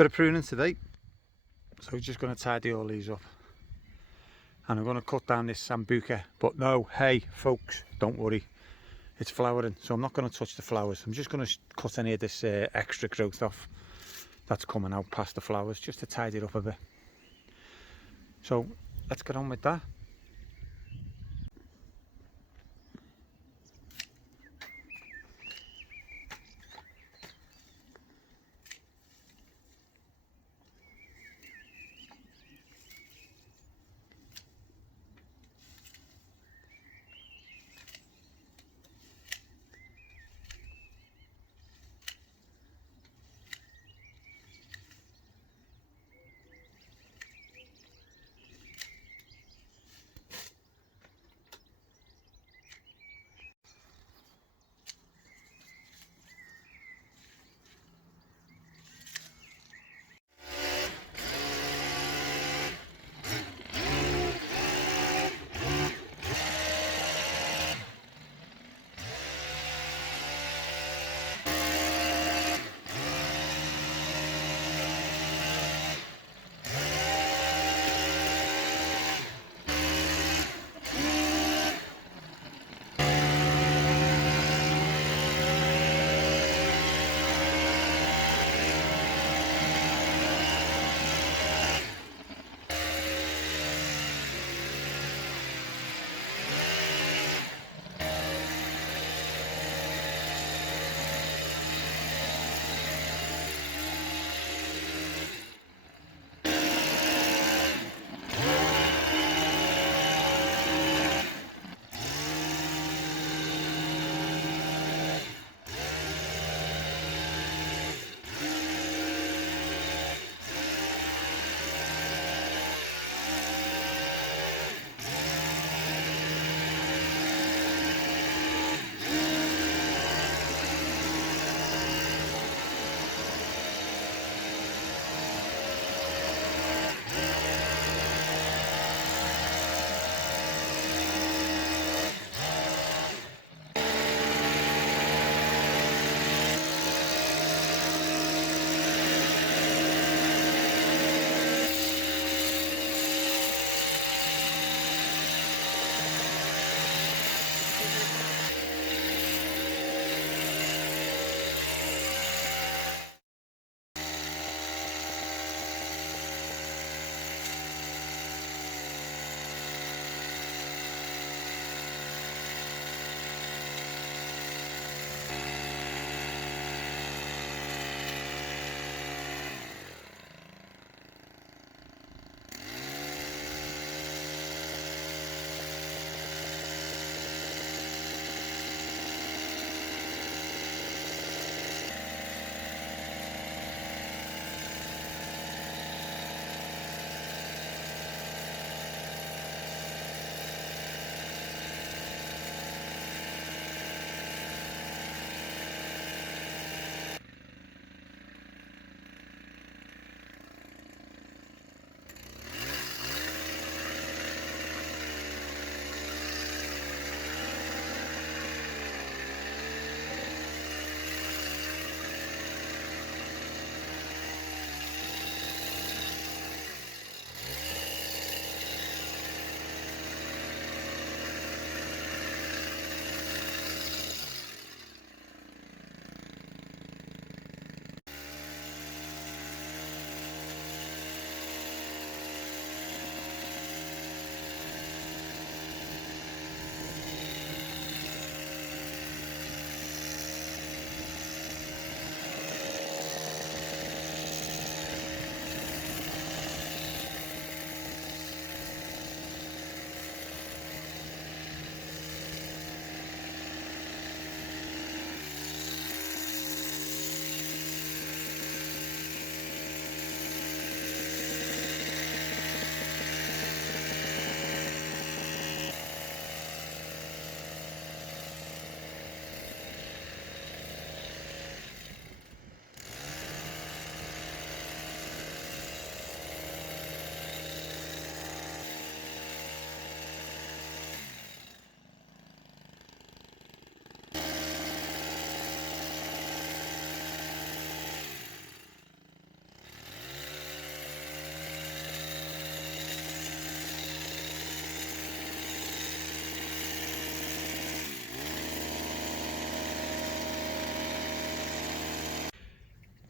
Bit of pruning today, so we're just going to tidy all these up, and I'm going to cut down this sambuca. But no, hey folks, don't worry, it's flowering, so I'm not going to touch the flowers. I'm just going to cut any of this extra growth off that's coming out past the flowers, just to tidy it up a bit. So let's get on with that.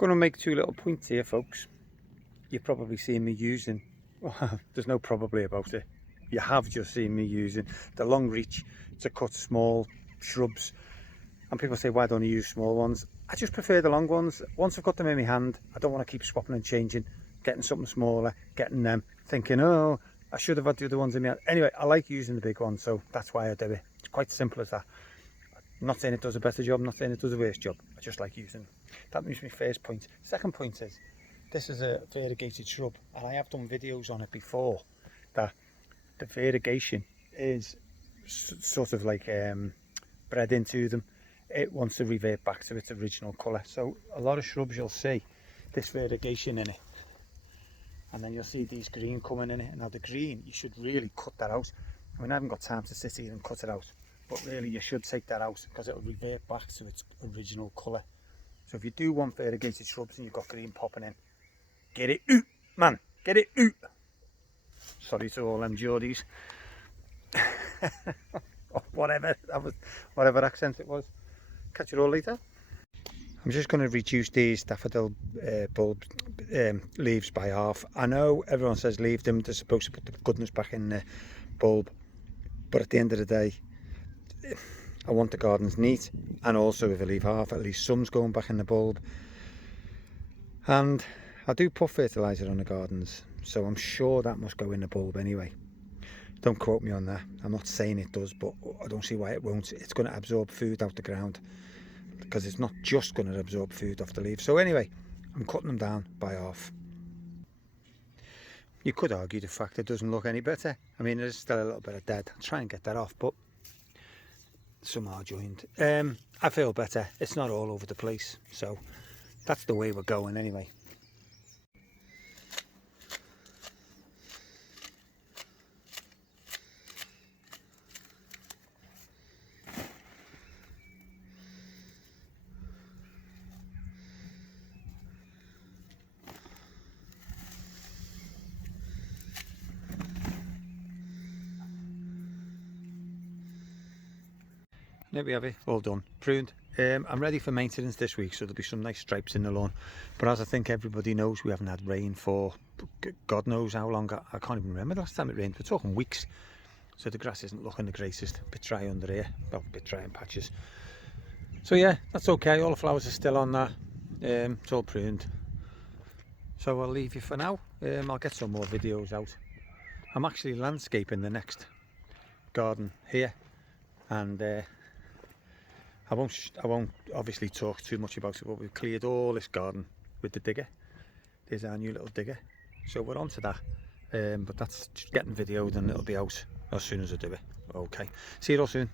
Going to make two little points here, folks. You've probably seen me using, well, there's no probably about it, you have just seen me using the long reach to cut small shrubs. And people say, why don't you use small ones? I just prefer the long ones. Once I've got them in my hand, I don't want to keep swapping and changing, getting something smaller, getting them, thinking, oh, I should have had the other ones in my hand. Anyway, I like using the big ones, so that's why I do it. It's quite simple as that. I'm not saying it does a better job, I'm not saying it does a worse job. I just like using them. That moves my first point. Second point is, this is a variegated shrub, and I have done videos on it before, that the variegation is sort of like bred into them. It wants to revert back to its original colour. So a lot of shrubs you'll see this variegation in it, and then you'll see these green coming in it. Now the green, you should really cut that out. I mean, I haven't got time to sit here and cut it out, but really you should take that out because it'll revert back to its original colour. So if you do want variegated shrubs and you've got green popping in, get it out, man, get it out. Sorry to all them Geordies. Or whatever, that was, whatever accent it was. Catch you all later. I'm just going to reduce these daffodil bulb leaves by half. I know everyone says leave them, they're supposed to put the goodness back in the bulb, but at the end of the day, I want the gardens neat, and also if I leave half, at least some's going back in the bulb. And I do put fertiliser on the gardens, so I'm sure that must go in the bulb anyway. Don't quote me on that. I'm not saying it does, but I don't see why it won't. It's going to absorb food out the ground, because it's not just going to absorb food off the leaves. So anyway, I'm cutting them down by half. You could argue the fact it doesn't look any better. I mean, there's still a little bit of dead. I'll try and get that off, but some are joined. I feel better. It's not all over the place, so that's the way we're going anyway. There we have it, all done, pruned. I'm ready for maintenance this week, so there'll be some nice stripes in the lawn. But as I think everybody knows, we haven't had rain for God knows how long. I can't even remember the last time it rained. We're talking weeks. So the grass isn't looking the greatest. A bit dry under here, well, a bit dry in patches. So yeah, that's okay. All the flowers are still on that. It's all pruned. So I'll leave you for now. I'll get some more videos out. I'm actually landscaping the next garden here, and I won't obviously talk too much about it, but we've cleared all this garden with the digger. There's our new little digger. So we're on to that. But that's just getting videoed, and it'll be out as soon as I do it. Okay. See you all soon.